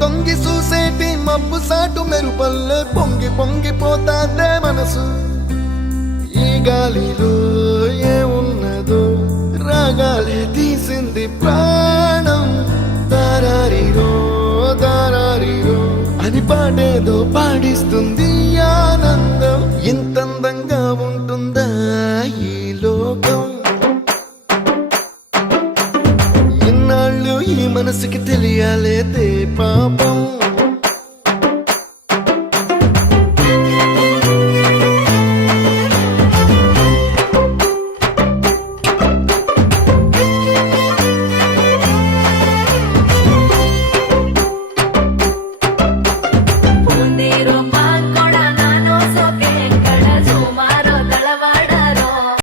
తొంగి చూసేటి మబ్బు సాటు మెరుపల్లే పొంగి పొంగిపోతాదే మనసు. ఈ గాలిలో ఏమున్నదో రాగాలే తీసింది ప్రాణం. దారారిరో దారారిరో అని పాడేదో పాడిస్తుంది ఆనందం. ఇంతందంగా ఉంటుందా ఈ లోకం? ఇన్నాళ్ళు ఈ మనసుకి తెలియాలే